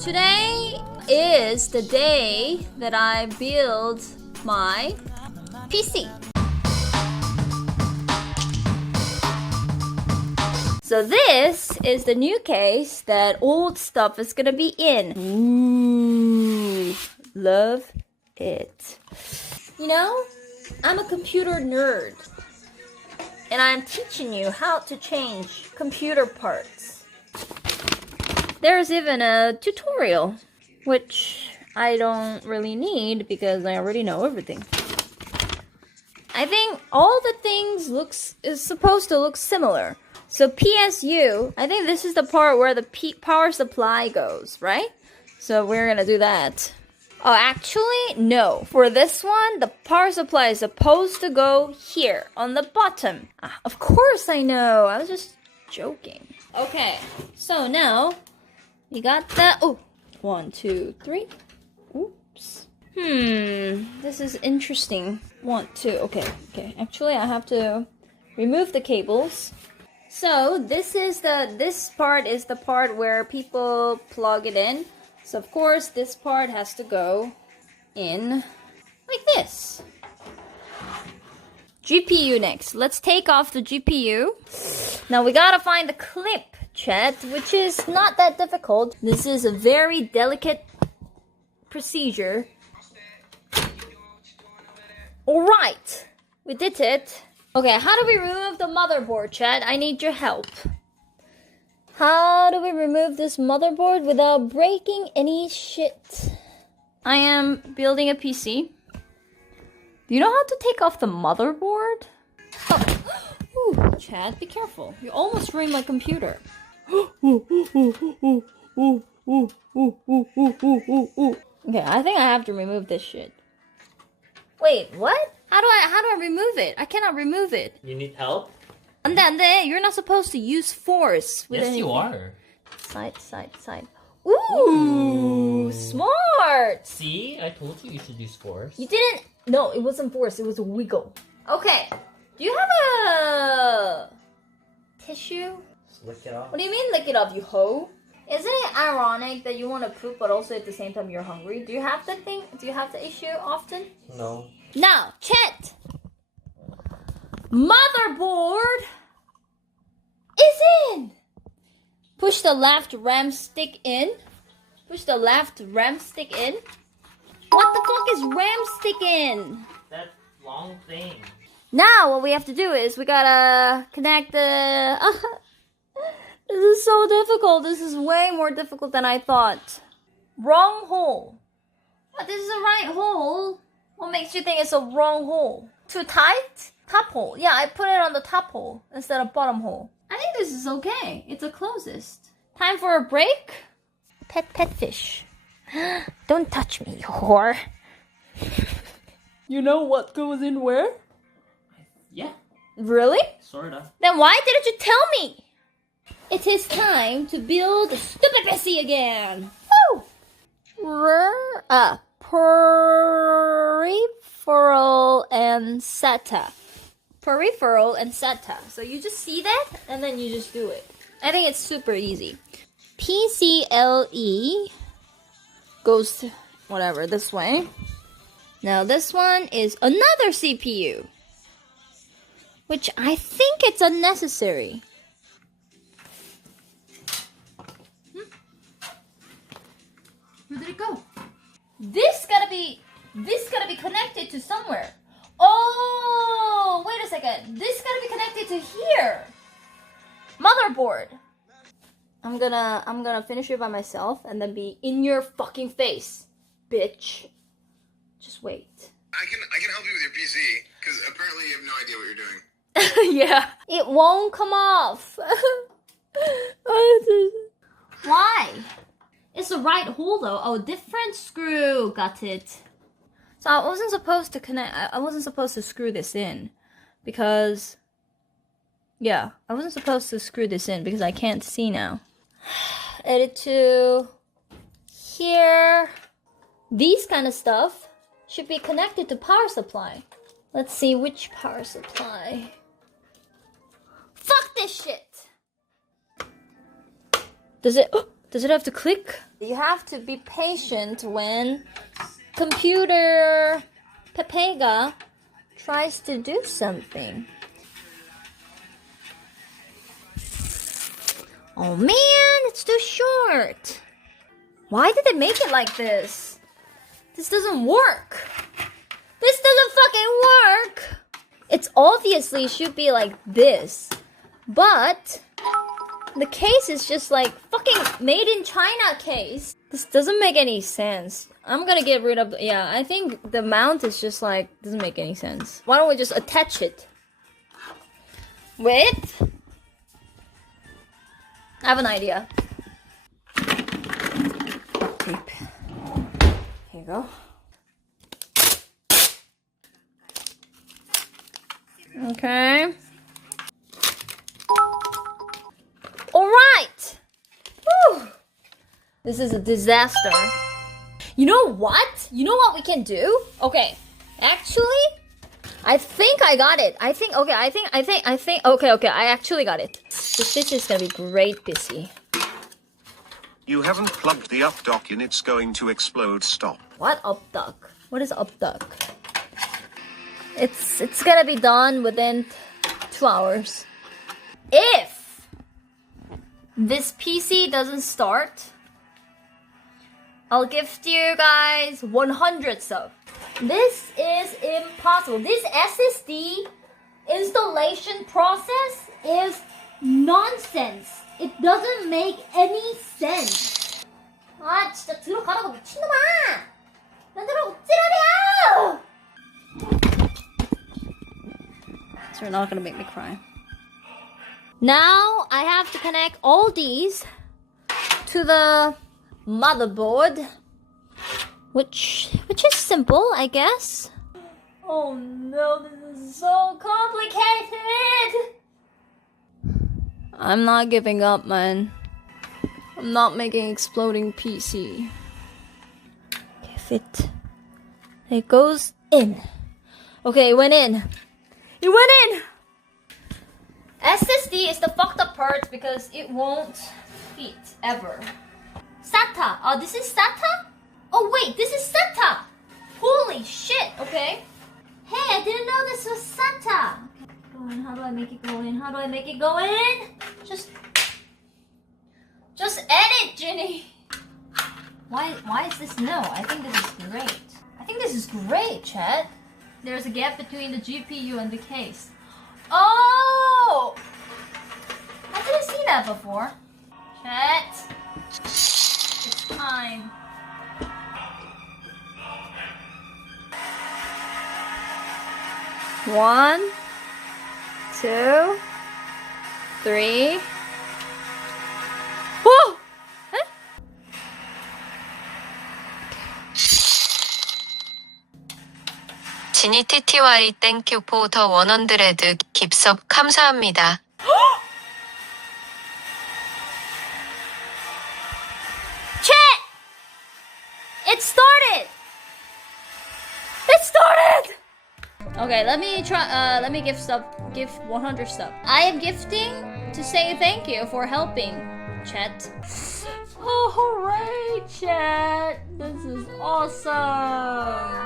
Today is the day that I build my PC. So this is the new case that old stuff is gonna be in. Ooh, love it. You know, I'm a computer nerd. And I'm teaching you how to change computer parts. There's even a tutorial, which I don't really need because I already know everything. I think all the things is supposed to look similar. So PSU, I think this is the part where the power supply goes, right? So we're gonna do that. Oh, actually, no. For this one, the power supply is supposed to go here, on the bottom. Of course I know. I was just joking. Okay, so now, we got the... Oh, 1, 2, 3. Oops. This is interesting. 1, 2, okay. Actually, I have to remove the cables. So, this part is the part where people plug it in. So of course, this part has to go in like this. GPU next. Let's take off the GPU. Now we gotta find the clip, chat, which is not that difficult. This is a very delicate procedure. Alright, we did it. Okay, how do we remove the motherboard, chat? I need your help. How do we remove this motherboard without breaking any shit? I am building a PC. Do you know how to take off the motherboard? Oh. Ooh, Chad, be careful. You almost ruined my computer. Okay, I think I have to remove this shit. Wait, what? How do I remove it? I cannot remove it. You need help? And then you're not supposed to use force with anything. Yes, you are. Side. Ooh, smart. See, I told you should use force. You didn't. No, it wasn't force. It was a wiggle. Okay. Do you have a tissue? Just lick it off. What do you mean lick it off, you hoe? Isn't it ironic that you want to poop, but also at the same time you're hungry? Do you have the thing? Do you have the issue often? No. Now, chat. Motherboard is in. Push the left RAM stick in. Push the left RAM stick in. What the fuck is RAM stick in? That long thing. Now what we have to do is we gotta connect the... This is so difficult. This is way more difficult than I thought. Wrong hole. But this is the right hole. What makes you think it's a wrong hole? Too tight? Top hole. Yeah, I put it on the top hole instead of bottom hole. I think this is okay. It's the closest. Time for a break? Pet fish. Don't touch me, you whore. You know what goes in where? Yeah. Really? Sorta. Then why didn't you tell me? It is time to build a stupid PC again. Woo! Peripheral and SATA. Peripheral and SATA. So you just see that and then you just do it. I think it's super easy. PCLE goes to whatever this way. Now this one is another CPU, which I think it's unnecessary. Where did it go? This gotta be connected to somewhere. Oh, wait a second. This gotta be connected to here. Motherboard. I'm gonna finish it by myself and then be in your fucking face, bitch. Just wait. I can help you with your PC because apparently you have no idea what you're doing. Yeah. It won't come off. Why? It's the right hole though. Oh, different screw. Got it. So I wasn't supposed to connect. I wasn't supposed to screw this in because, yeah, I wasn't supposed to screw this in because I can't see now. Edit to here. These kind of stuff should be connected to power supply. Let's see which power supply. Fuck this shit. Does it? Does it have to click? You have to be patient when computer Pepega tries to do something. Oh man, it's too short. Why did they make it like this? This doesn't work. This doesn't fucking work. It's obviously should be like this. But the case is just like fucking made in China case. This doesn't make any sense. I'm gonna get rid of, yeah, I think the mount is just like, doesn't make any sense. Why don't we just attach it with, I have an idea. Tape. Here you go. Okay. Alright! Whew. This is a disaster. You know what? You know what we can do? Okay. Actually, I think I got it. I think, okay, okay, I actually got it. This is gonna be great busy. You haven't plugged the up dock in, it's going to explode, stop. What up dock? What is up dock? It's gonna be done within 2 hours. If this PC doesn't start, I'll gift you guys 100 subs. This is impossible. This SSD installation process is nonsense. It doesn't make any sense. 아 진짜 들어가라고 미친놈아! 나들어 어찌라냐! So you're not gonna make me cry. Now I have to connect all these to the motherboard, which is simple, I guess. Oh no, this is so complicated. I'm not giving up, man. I'm not making exploding PC. Give it. It goes in. Okay, it went in. It went in! SSD is the fucked up part because it won't fit ever. SATA. Oh, this is SATA? Oh wait, this is SATA! Holy shit, okay. Hey, I didn't know this was SATA. Okay, go in. How do I make it go in? How do I make it go in? Just edit, Jinny. Why is this no? I think this is great. I think this is great, chat. There's a gap between the GPU and the case. Oh! I didn't see that before. Chat. It's time. One, 2, 3. Whoa! Huh? Jinnytty thank you for the 100 깁섭 감사합니다. Chat! It started! It started! Okay, let me try, let me give 100 stuff. I am gifting to say thank you for helping, chat. Oh, hooray, chat! This is awesome!